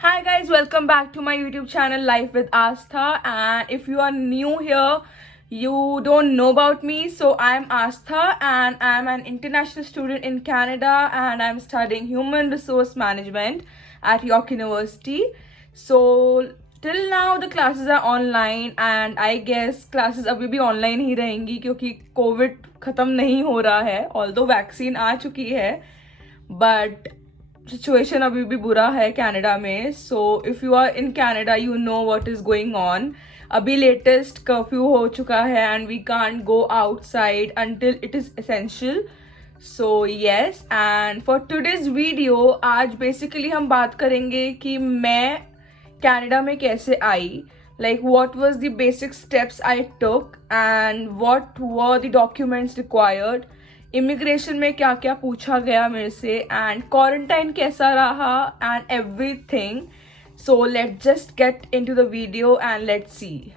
Hi guys, welcome back to my YouTube channel Life with Astha. And if you are new here, you don't know about me. So I'm Astha and I'm an international student in Canada and I'm studying human resource management at York University. So till now the classes are online and I guess classes अभी भी online ही रहेंगी क्योंकि Covid ख़त्म नहीं हो रहा है. Although vaccine आ चुकी है, but सिचुएशन अभी भी बुरा है कनाडा में. So if you are in Canada you know what is going on. अभी लेटेस्ट कर्फ्यू हो चुका है and we can't go outside until it is essential. So yes, and for today's video आज बेसिकली हम बात करेंगे कि मैं कनाडा में कैसे आई, like what was the basic steps I took and what were the documents required. Immigration में क्या क्या पूछा गया मेरे से एंड क्वारंटाइन कैसा रहा and everything. So let's just get into the video and let's see.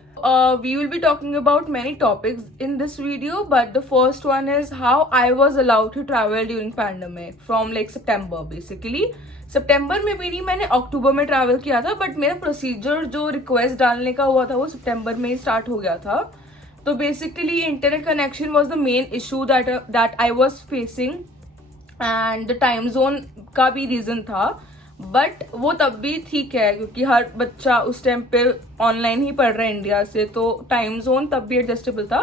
We will be talking about many topics in this video, but the first one is how I was allowed to travel during pandemic from like September basically. सितंबर में भी नहीं, मैंने अक्टूबर में travel किया था, but मेरा procedure जो request डालने का हुआ था वो सितंबर में ही स्टार्ट हो गया था. तो basically internet connection was the main issue that I was facing and the time zone का भी रीज़न था. बट वो तब भी ठीक है क्योंकि हर बच्चा उस टाइम पे ऑनलाइन ही पढ़ रहा है इंडिया से, तो टाइम जोन तब भी एडजस्टेबल था.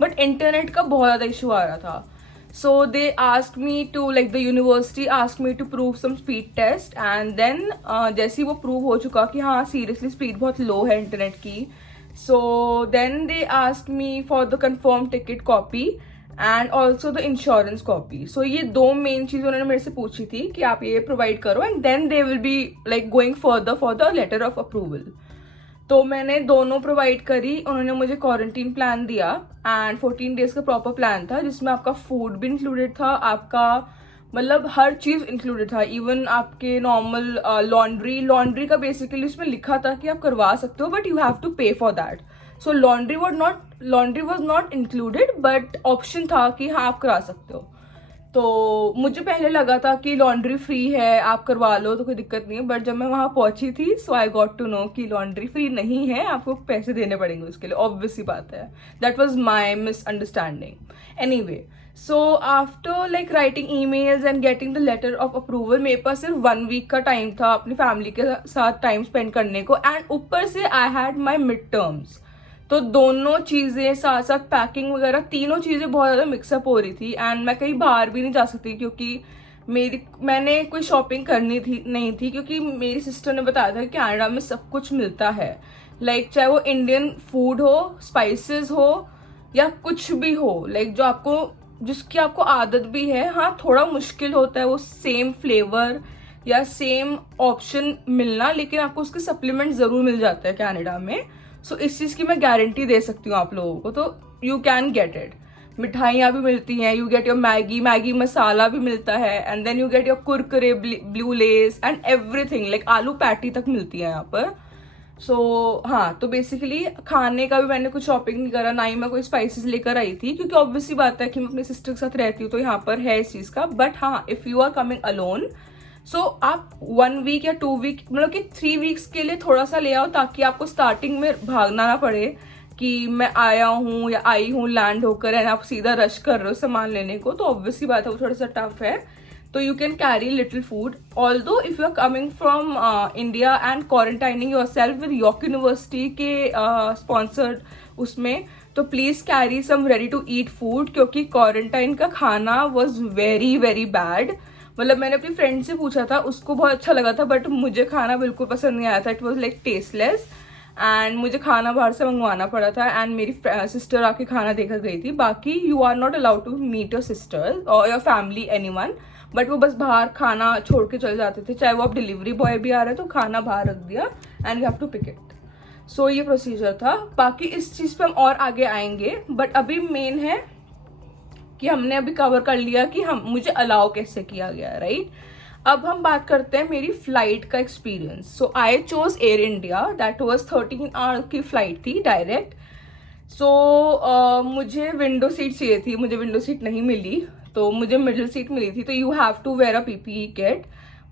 बट इंटरनेट का बहुत ज़्यादा इशू आ रहा था. So they asked me to like the university asked me to prove some speed test and then जैसे ही वो प्रूव हो चुका कि हाँ सीरियसली स्पीड बहुत लो है इंटरनेट की. So then they asked me for the confirmed ticket copy and also the insurance copy. So ये दो मेन चीज़ उन्होंने मेरे से पूछी थी कि आप ये प्रोवाइड करो and then they will be like going further for the letter of approval. तो मैंने दोनों प्रोवाइड करी. उन्होंने मुझे क्वारंटीन प्लान दिया एंड 14 डेज का प्रॉपर प्लान था जिसमें आपका फूड भी इंक्लूडेड था, आपका मतलब हर चीज़ इंक्लूडेड था. इवन आपके नॉर्मल लॉन्ड्री का बेसिकली उसमें लिखा था कि आप करवा सकते हो बट यू हैव टू पे for that. So laundry was not included but option था कि हाँ आप करा सकते हो. तो मुझे पहले लगा था कि लॉन्ड्री फ्री है, आप करवा लो तो कोई दिक्कत नहीं है. बट जब मैं वहाँ पहुंची थी so I got to know कि लॉन्ड्री फ्री नहीं है, आपको पैसे देने पड़ेंगे उसके लिए. ऑब्वियस सी बात है, that was my misunderstanding. Anyway, so after like writing emails and getting the letter of approval मेरे पास सिर्फ 1 वीक का टाइम था अपनी फैमिली के साथ टाइम स्पेंड करने को. एंड ऊपर से I had my mid terms, तो दोनों चीज़ें साथ साथ पैकिंग वगैरह तीनों चीज़ें बहुत ज़्यादा मिक्सअप हो रही थी. एंड मैं कहीं बाहर भी नहीं जा सकती क्योंकि मैंने कोई शॉपिंग करनी थी नहीं थी क्योंकि मेरी सिस्टर ने बताया था कि कनाडा में सब कुछ मिलता है. लाइक चाहे वो इंडियन फूड हो, स्पाइसेस हो या कुछ भी हो, लाइक जो जिसकी आपको आदत भी है. हाँ थोड़ा मुश्किल होता है वो सेम फ्लेवर या सेम ऑप्शन मिलना, लेकिन आपको उसके सप्लीमेंट ज़रूर मिल जाता है कनाडा में. सो इस चीज़ की मैं गारंटी दे सकती हूँ आप लोगों को. तो यू कैन गेट इट. मिठाइयाँ भी मिलती हैं, you get your Maggi masala भी मिलता है and then you get your Kurkure, blue Lay's and everything. Like aloo patty तक मिलती है यहाँ पर. सो हाँ, तो बेसिकली खाने का भी मैंने कुछ शॉपिंग नहीं करा, ना ही मैं कोई स्पाइसेस लेकर आई थी क्योंकि ऑब्वियसली बात है कि मैं अपनी सिस्टर के साथ रहती हूँ तो यहाँ पर है इस चीज़ का. बट हाँ, if you are coming alone so आप 1 वीक या 2 वीक मतलब कि 3 वीक्स के लिए थोड़ा सा ले आओ ताकि आपको स्टार्टिंग में भागना ना पड़े कि मैं आया हूँ या आई हूँ लैंड होकर एंड आप सीधा रश कर रहे हो सामान लेने को. तो ऑब्वियसली बात है वो थोड़ा सा टफ है. तो you can carry little food. Although if you are coming from India and quarantining yourself with York university के स्पॉन्सर्ड उसमें, तो please carry some ready to eat food क्योंकि क्वारंटाइन का खाना वॉज वेरी वेरी बैड. मतलब मैंने अपनी friend से पूछा था, उसको बहुत अच्छा लगा था बट मुझे खाना बिल्कुल पसंद नहीं आया था. It was like tasteless and मुझे खाना बाहर से मंगवाना पड़ा था. एंड मेरी सिस्टर आके खाना देकर गई थी. बाकी you are not allowed to meet your sister और योर फैमिली एनीवन, बट वो बस बाहर खाना छोड़ के चले जाते थे. चाहे वो आप डिलीवरी बॉय भी आ रहे तो खाना बाहर रख दिया and you have to pick it. So ये प्रोसीजर था. बाकी इस चीज़ पे हम और आगे आएंगे बट अभी मेन है कि हमने अभी कवर कर लिया कि मुझे अलाउ कैसे किया गया, राइट. अब हम बात करते हैं मेरी फ्लाइट का experience. So I chose Air India, that was 13 hour की फ्लाइट थी डायरेक्ट. सो मुझे विंडो सीट चाहिए थी, मुझे विंडो सीट नहीं मिली तो मुझे मिडिल सीट मिली थी. तो you have to wear a PPE kit.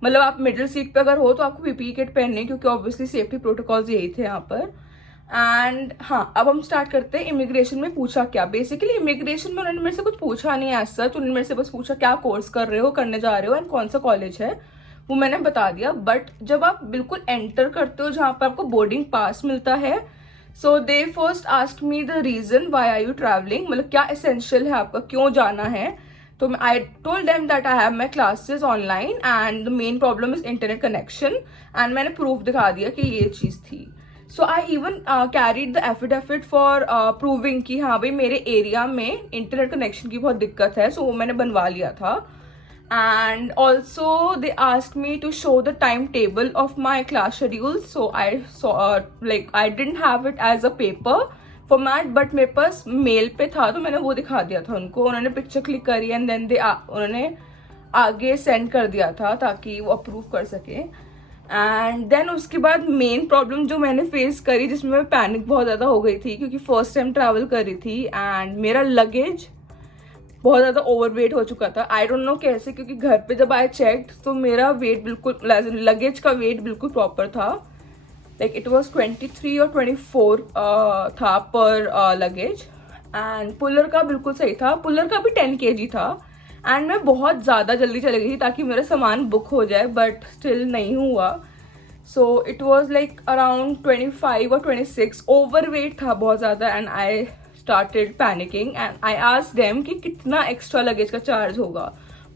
मतलब आप मिडिल सीट पे अगर हो तो आपको पीपीई किट पहननी है, क्योंकि ऑब्वियसली सेफ्टी प्रोटोकॉल्स यही थे यहाँ पर। एंड हाँ, अब हम स्टार्ट करते हैं। इमिग्रेशन में पूछा क्या, बेसिकली इमिग्रेशन में उन्होंने मेरे से कुछ पूछा नहीं एज सच, उन्होंने मेरे से बस पूछा क्या कोर्स कर रहे हो, करने जा रहे हो, एंड कौन सा कॉलेज है, वो मैंने बता दिया। बट जब आप बिल्कुल एंटर करते हो जहाँ पर आपको बोर्डिंग पास मिलता है, so they first asked me the reason why are you travelling, मतलब क्या एसेंशियल है आपका, क्यों जाना है। तो I told them that I have my classes online and the main problem is internet connection, and मैंने प्रूफ दिखा दिया कि ये चीज़ थी। So I even carried the affidavit for proving कि हाँ भाई मेरे एरिया में इंटरनेट कनेक्शन की बहुत दिक्कत है, सो वो मैंने बनवा लिया था। And also they asked me to show the timetable of my class schedule, so I saw like I didn't have it as a paper format, but मेरे पास मेल पे था, तो मैंने वो दिखा दिया था उनको। उन्होंने पिक्चर क्लिक करी एंड देन उन्होंने आगे सेंड कर दिया था ताकि वो अप्रूव कर सके। एंड देन उसके बाद मेन प्रॉब्लम जो मैंने फेस करी, जिसमें मैं पैनिक बहुत ज़्यादा हो गई थी, क्योंकि फर्स्ट टाइम ट्रैवल कर रही थी एंड मेरा लगेज बहुत ज़्यादा ओवरवेट हो चुका था। आई डोंट नो कैसे, क्योंकि घर पे जब आई चेक तो मेरा वेट बिल्कुल, लगेज का वेट बिल्कुल प्रॉपर था। लाइक इट वाज 23 और 24 था पर लगेज, एंड पुलर का बिल्कुल सही था, पुलर का भी 10 kg था। एंड मैं बहुत ज़्यादा जल्दी चली गई थी ताकि मेरा सामान बुक हो जाए, बट स्टिल नहीं हुआ। So it was like around 25 और 26 ओवरवेट था बहुत ज़्यादा, and I started panicking and I asked them कि कितना एक्स्ट्रा लगेज का चार्ज होगा।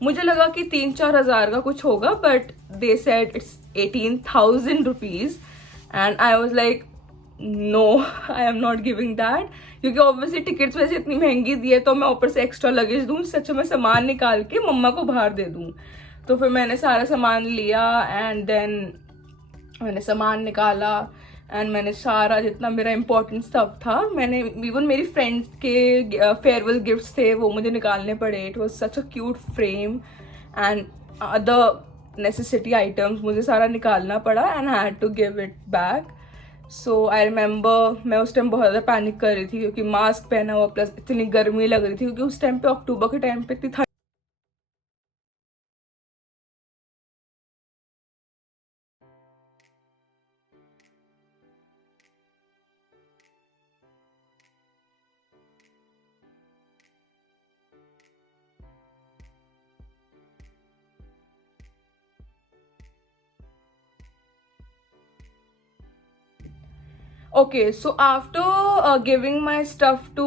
मुझे लगा कि 3-4 हज़ार का कुछ होगा, but they said it's 18,000 rupees and I was like no, I am not giving that, क्योंकि ऑब्वियसली टिकट्स वैसे इतनी महंगी दी है, तो मैं ऊपर से एक्स्ट्रा लगेज दूँ, सच में सामान निकाल के मम्मा को बाहर दे दूँ। तो फिर मैंने सारा सामान लिया एंड देन मैंने सामान निकाला एंड मैंने सारा जितना मेरा इम्पोर्टेंट स्टफ था, मैंने इवन मेरी फ्रेंड्स के फेयरवेल गिफ्ट्स थे वो मुझे निकालने पड़े। It was such a cute frame and other necessity items मुझे सारा निकालना पड़ा and I had to give it back. So I remember मैं उस टाइम बहुत ज़्यादा पैनिक कर रही थी, क्योंकि मास्क पहना हुआ प्लस इतनी गर्मी लग रही थी, क्योंकि उस टाइम पे अक्टूबर के टाइम पे इतनी Okay, so after giving my stuff to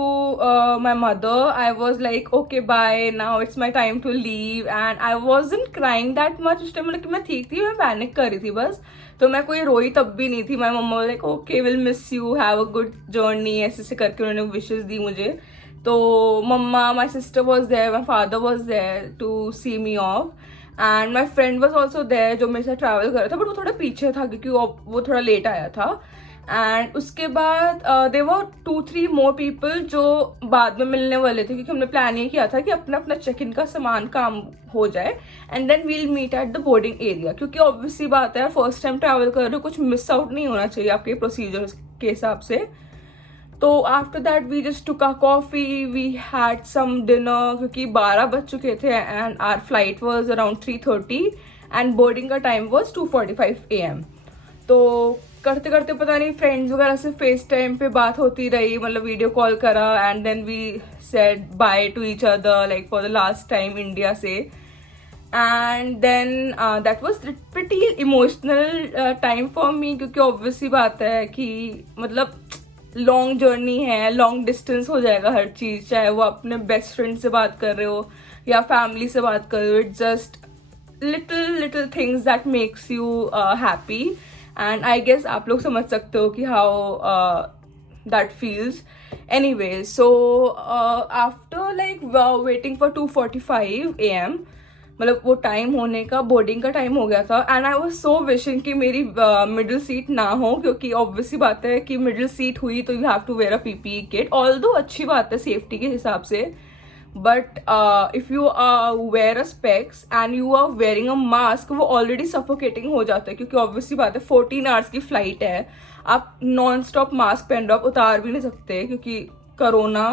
my mother, I was like, okay, bye. Now it's my time to leave, and I wasn't crying that much. उस टाइम मतलब कि मैं ठीक थी, मैं पैनिक कर रही थी बस, तो मैं कोई रोई तब भी नहीं थी। My mamma like okay will miss you, have a good journey, ऐसे ऐसे करके उन्होंने विशेस दी मुझे। तो mamma, my sister was there, my father was there to see me off, and my friend was also there जो मेरे साथ ट्रैवल कर रहा था, बट वो थोड़ा पीछे था क्योंकि वो थोड़ा लेट आया था। एंड उसके बाद देवर 2-3 मोर पीपल जो बाद में मिलने वाले थे, क्योंकि हमने प्लान ये किया था कि अपना अपना चेक इन का सामान काम हो जाए and then we'll meet at the boarding area, क्योंकि ऑब्वियसली बात है फर्स्ट टाइम ट्रैवल कर रहे हो, कुछ मिस आउट नहीं होना चाहिए आपके प्रोसीजर्स के हिसाब से। तो after that we just took a coffee, we had some dinner, क्योंकि 12 बज चुके थे and our flight was around 3:30 and boarding का टाइम वॉज 2:45 AM। तो करते करते पता नहीं फ्रेंड्स वगैरह से फेस टाइम पे बात होती रही, मतलब वीडियो कॉल करा and then we said bye to each other like for the last time India से। And then that was pretty emotional time for me, क्योंकि ऑब्वियसली बात है कि मतलब लॉन्ग जर्नी है, लॉन्ग डिस्टेंस हो जाएगा हर चीज़, चाहे वो अपने बेस्ट फ्रेंड से बात कर रहे हो या फैमिली से बात कर रहे हो। It's just little things that makes you happy, and I guess आप लोग समझ सकते हो कि how that feels. Anyway, so after like waiting for 2:45 AM, मतलब वो टाइम होने का, बोर्डिंग का टाइम हो गया था, and I was so wishing कि मेरी मिडिल सीट ना हो, क्योंकि ऑब्वियसली बात है कि मिडिल सीट हुई तो you have to wear a PPE kit, although अच्छी बात है सेफ्टी के हिसाब से, but if you wear a specs and you are wearing a mask, वो ऑलरेडी सफोकेटिंग हो जाता है, क्योंकि ऑब्वियसली बात है 14 आवर्स की फ्लाइट है, आप नॉन स्टॉप मास्क पहन रहे हो, आप उतार भी नहीं सकते क्योंकि कोरोना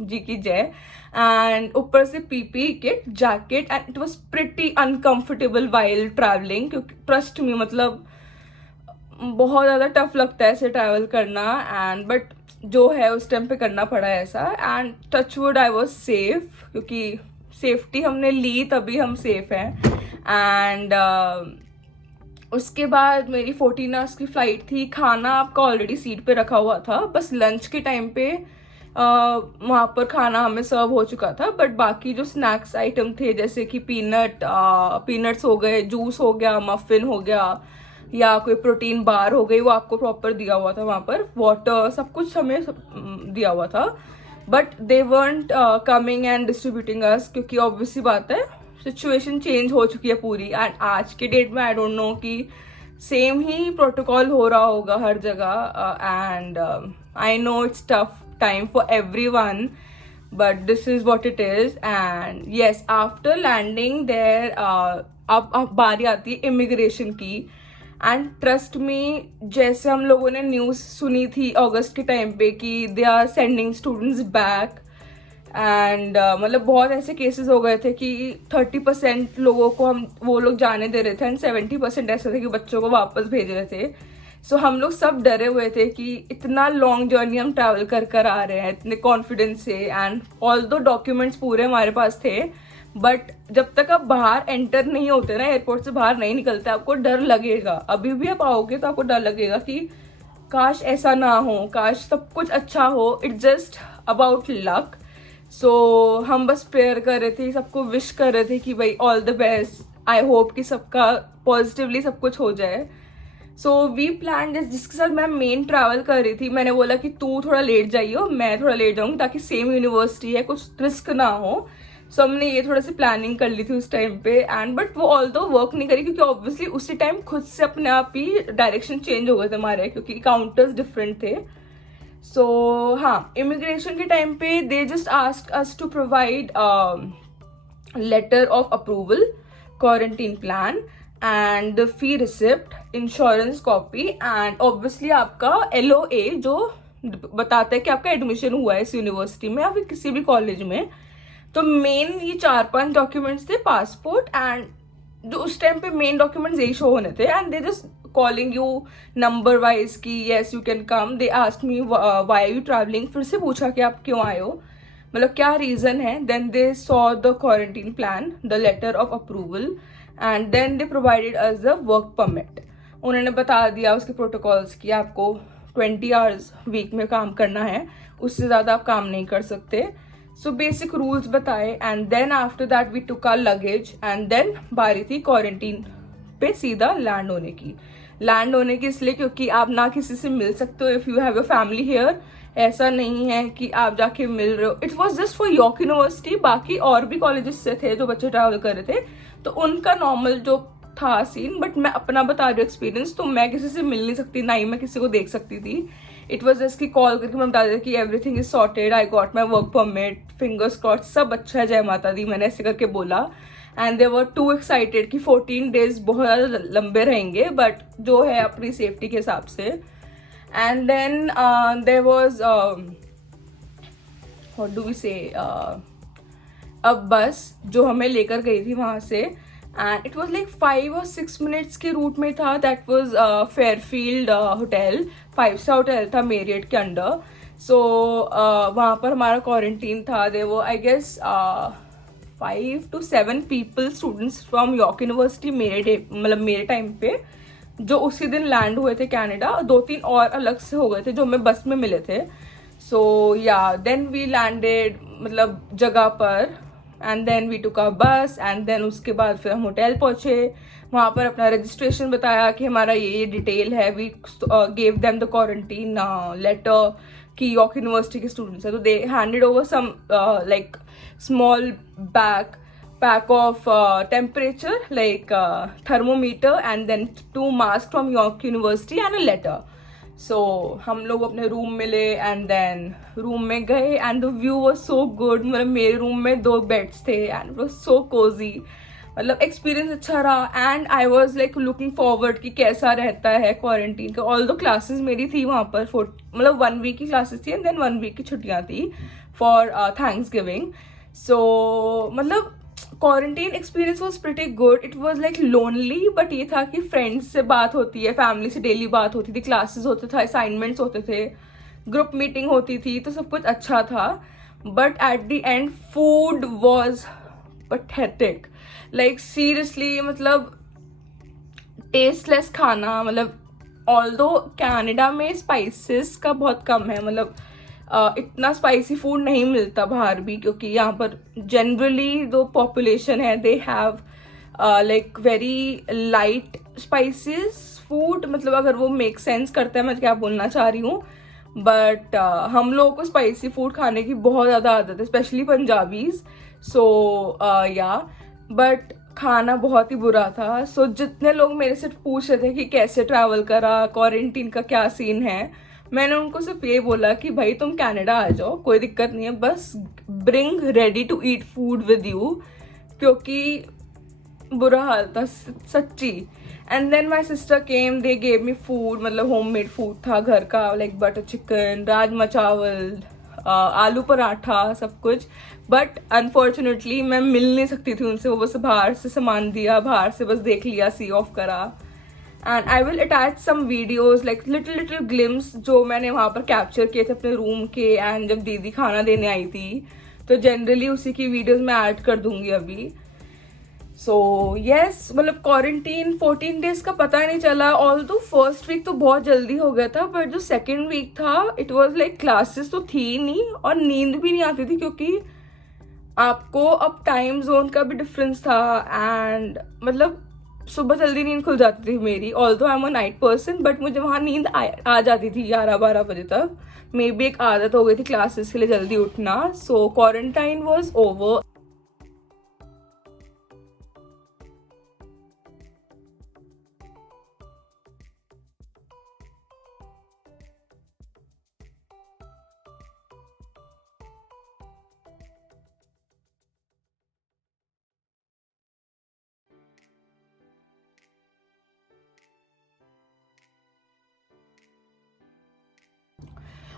जी की जय. एंड ऊपर से PP kit, jacket, and it was pretty uncomfortable while travelling, क्योंकि ट्रस्ट मी मतलब बहुत ज़्यादा टफ लगता है ऐसे ट्रैवल करना. एंड बट जो है उस टाइम पे करना पड़ा ऐसा. And touchwood I was safe, क्योंकि सेफ्टी हमने ली तभी हम सेफ हैं. एंड उसके बाद मेरी 14 आवर्स की फ़्लाइट थी. खाना आपका ऑलरेडी सीट पे रखा हुआ था, बस लंच के टाइम पे वहाँ पर खाना हमें सर्व हो चुका था. बट बाकी जो स्नैक्स आइटम थे जैसे कि पीनट्स हो गए, जूस हो गया, मफ़िन हो गया, या कोई प्रोटीन बार हो गई, वो आपको प्रॉपर दिया हुआ था वहाँ पर. वाटर सब कुछ हमें दिया हुआ था. But they weren't coming and distributing us, क्योंकि ऑब्वियसली बात है सिचुएशन चेंज हो चुकी है पूरी. एंड आज के डेट में आई डोंट नो कि सेम ही प्रोटोकॉल हो रहा होगा हर जगह. And I know it's tough time for everyone, but this is what it is. And yes, after landing there अब बारी आती है इमिग्रेशन की. एंड ट्रस्ट मी, जैसे हम लोगों ने न्यूज़ सुनी थी अगस्त के टाइम पे कि they are sending students back, and मतलब बहुत ऐसे केसेस हो गए थे कि 30% लोगों को वो लोग जाने दे रहे थे एंड 70% ऐसे थे कि बच्चों को वापस भेज रहे थे. सो हम लोग सब डरे हुए थे कि इतना लॉन्ग जर्नी हम ट्रैवल कर आ रहे हैं इतने कॉन्फिडेंस से. एंड ऑल दो डॉक्यूमेंट्स पूरे हमारे पास थे, बट जब तक आप बाहर एंटर नहीं होते ना, एयरपोर्ट से बाहर नहीं निकलते, आपको डर लगेगा. अभी भी आप आओगे तो आपको डर लगेगा कि काश ऐसा ना हो, काश सब कुछ अच्छा हो. It's just about luck. So हम बस प्रेयर कर रहे थे, सबको विश कर रहे थे कि भाई all the best, I hope कि सबका पॉजिटिवली सब कुछ हो जाए. सो वी प्लान, जिसके साथ मैं मेन ट्रैवल कर रही थी, मैंने बोला कि तू थोड़ा लेट जाइयो, मैं थोड़ा लेट जाऊंगी, ताकि सेम यूनिवर्सिटी है, कुछ रिस्क ना हो. सो हमने ये थोड़ा सी प्लानिंग कर ली थी उस टाइम पे. एंड बट वो ऑल दो वर्क नहीं करी, क्योंकि ऑब्वियसली उसी टाइम खुद से अपने आप ही डायरेक्शन चेंज हो गए थे हमारे, क्योंकि काउंटर्स डिफरेंट थे. सो हाँ, इमिग्रेशन के टाइम पे they just asked us to provide letter of approval, quarantine plan, and fee receipt, insurance copy, and obviously आपका LOA जो बताता है कि आपका एडमिशन हुआ है इस यूनिवर्सिटी में या फिर किसी भी कॉलेज में. तो मेन ये 4-5 डॉक्यूमेंट्स थे. पासपोर्ट, एंड जो उस टाइम पे मेन डॉक्यूमेंट्स यही शो होने थे. And they just calling you number wise कि yes you can come. They asked me why you travelling, फिर से पूछा कि आप क्यों आए हो, मतलब क्या रीज़न है. Then they saw the quarantine plan, the letter of approval, and then they provided us the work permit. उन्होंने बता दिया उसके प्रोटोकॉल्स कि आपको 20 आवर्स वीक में काम करना है, उससे ज़्यादा आप काम नहीं कर सकते. सो बेसिक रूल्स बताए. And then after that we took our luggage, and then बारी थी क्वारंटीन पे सीधा लैंड होने की. लैंड होने की इसलिए क्योंकि आप ना किसी से मिल सकते हो if you have a family here. ऐसा नहीं है कि आप जाके मिल रहे हो. It was just for York university. बाकी और भी कॉलेजेस से थे जो बच्चे ट्रैवल कर रहे थे, तो उनका नॉर्मल जो था सीन. बट मैं अपना बता रही हूँ एक्सपीरियंस. तो मैं किसी से मिल नहीं सकती, ना ही मैं किसी को देख सकती थी. इट वॉज जस्ट कि कॉल करके मैं बता देती कि everything is sorted, I got my work permit, fingers crossed, सब अच्छा है, जय माता दी, मैंने ऐसे करके बोला. And they were to excited कि 14 डेज बहुत ज़्यादा लंबे रहेंगे, बट जो है अपनी सेफ्टी के हिसाब से. And then there was what do we say, अब बस जो हमें लेकर गई थी वहाँ से. And it was like 5 or 6 minutes के रूट में था. दैट वॉज फेयरफील्ड होटल, 5-स्टार होटल था मेरियट के अंडर. सो वहाँ पर हमारा क्वारंटीन था. दे वो I guess 5 to 7 people, students from York University मेरे टाइम पे, जो उसी दिन लैंड हुए थे कनाडा. 2-3 और अलग से हो गए थे जो हमें बस में मिले थे. सो या देन वी लैंडेड मतलब जगह पर, and then we took a bus. And then उसके बाद फिर हम होटल पहुँचे. वहाँ पर अपना रजिस्ट्रेशन बताया कि हमारा ये डिटेल है. We gave them the quarantine letter कि यॉर्क यूनिवर्सिटी के स्टूडेंट्स है. तो they handed over some like small pack of temperature like thermometer, and then 2 masks from York University and a letter. So हम लोग अपने room मिले and then room में गए. And the view was so good. मतलब मेरे room में 2 beds थे and it was so cosy. मतलब एक्सपीरियंस अच्छा रहा and I was like looking forward कि कैसा रहता है क्वारंटीन का। ऑल दो क्लासेस मेरी थी वहाँ पर, मतलब 1 वीक की क्लासेस थी एंड देन 1 वीक की छुट्टियाँ थी फॉर थैंक्स गिविंग। सो मतलब quarantine experience was pretty good. It was like lonely, but ये था कि फ्रेंड्स से बात होती है, फैमिली से डेली बात होती थी, क्लासेस होते थे, असाइनमेंट्स होते थे, ग्रुप मीटिंग होती थी, तो सब कुछ अच्छा था। But at the end food was pathetic, like seriously, मतलब टेस्टलेस खाना। मतलब ऑल्दो कनाडा में स्पाइसेस का बहुत कम है, मतलब इतना स्पाइसी फूड नहीं मिलता बाहर भी, क्योंकि यहाँ पर जनरली जो पॉपुलेशन है they have like very light spices food. मतलब अगर वो मेक सेंस करता है मैं क्या बोलना चाह रही हूँ, बट हम लोगों को स्पाइसी फूड खाने की बहुत ज़्यादा आदत है, स्पेशली पंजाबीज। सो या बट खाना बहुत ही बुरा था। सो जितने लोग मेरे से पूछ रहे थे कि कैसे ट्रैवल करा, क्वारंटीन का क्या सीन है, मैंने उनको सिर्फ ये बोला कि भाई तुम कनाडा आ जाओ, कोई दिक्कत नहीं है, बस bring ready to eat food with you, क्योंकि बुरा हाल था सच्ची। And then my sister came, they gave me food, मतलब होम मेड फूड था घर का, लाइक बटर चिकन, राजमा चावल, आलू पराठा, सब कुछ। बट अनफॉर्चुनेटली मैं मिल नहीं सकती थी उनसे, वो बस बाहर से सामान दिया, बाहर से बस देख लिया, सी ऑफ करा। And I will attach some videos like little little glimpse जो मैंने वहाँ पर कैप्चर किए थे अपने रूम के, एंड जब दीदी खाना देने आई थी तो जनरली उसी की वीडियोज मैं ऐड कर दूंगी अभी। सो यस, मतलब क्वारंटीन 14 डेज का पता नहीं चला। ऑल दो फर्स्ट वीक तो बहुत जल्दी हो गया था, बट जो सेकेंड वीक था इट वॉज लाइक क्लासेस तो थी नहीं और नींद भी नहीं आती थी, क्योंकि आपको अब टाइम जोन का भी डिफरेंस था। एंड मतलब सुबह जल्दी नींद खुल जाती थी मेरी, although I am a night person, but मुझे वहाँ नींद आ जाती थी 11-12 बजे तक। मे बी एक आदत हो गई थी क्लासेस के लिए जल्दी उठना। So quarantine was over.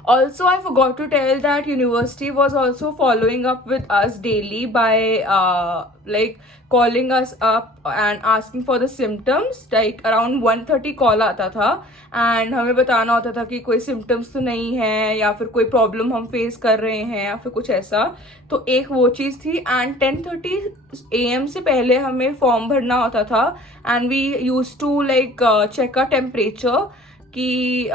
Also, I forgot to tell that university was also following up with us daily by like calling us up and asking for the symptoms. Like around 1:30 call आता था and हमें बताना होता था कि कोई symptoms तो नहीं है या फिर कोई प्रॉब्लम हम फेस कर रहे हैं या फिर कुछ ऐसा। तो एक वो चीज़ थी। एंड 10:30 AM से पहले हमें फॉर्म भरना होता था and we use to like check a temperature कि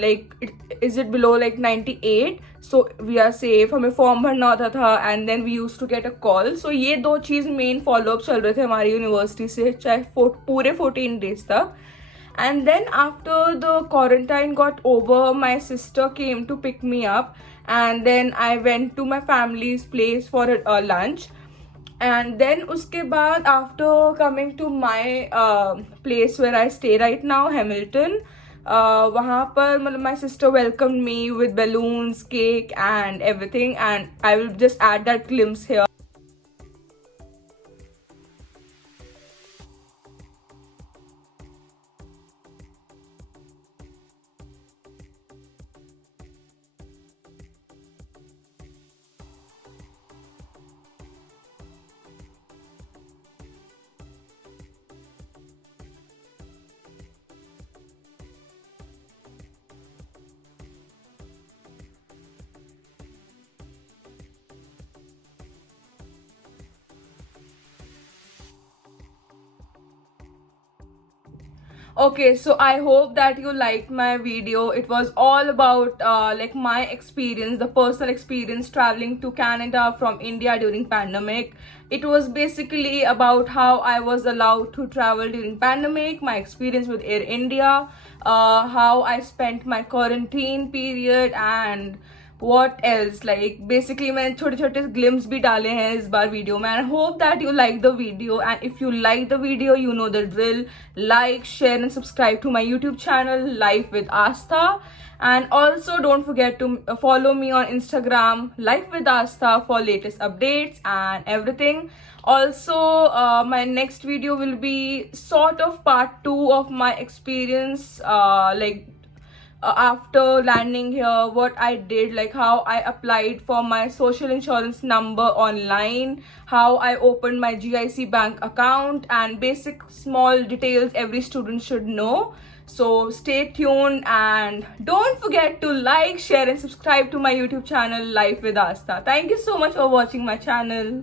like is it below like 98, so we are safe, हमें फॉर्म भरना होता था and then we use to get a call. So ये दो चीज़ मेन फॉलोअप चल रहे थे हमारी यूनिवर्सिटी से, चाहे पूरे 14 डेज तक। And then after the quarantine got over, my sister came to pick me up and then I went to my family's place for lunch. And then उसके बाद after coming to my place where I stay right now, Hamilton, वहाँ पर मतलब my sister welcome me with balloons, cake and everything, and I will just add that glimpse here. Okay, so I hope that you liked my video. It was all about like my experience, the personal experience traveling to Canada from India during pandemic. It was basically about how I was allowed to travel during pandemic, my experience with Air India, how I spent my quarantine period, and what else, like basically मैंने छोटे छोटे glimpse भी डाले हैं इस बार video में. And I hope that you like the video, and if you like the video, you know the drill. Like, share and subscribe to my YouTube channel Life with Astha, and also don't forget to follow me on Instagram Life with Astha for latest updates and everything. Also, my next video will be sort of part 2 of my experience, after landing here, what I did, like how I applied for my social insurance number online, how I opened my GIC bank account, and basic small details every student should know. So stay tuned, and don't forget to like, share and subscribe to my YouTube channel Life with Astha. Thank you so much for watching my channel.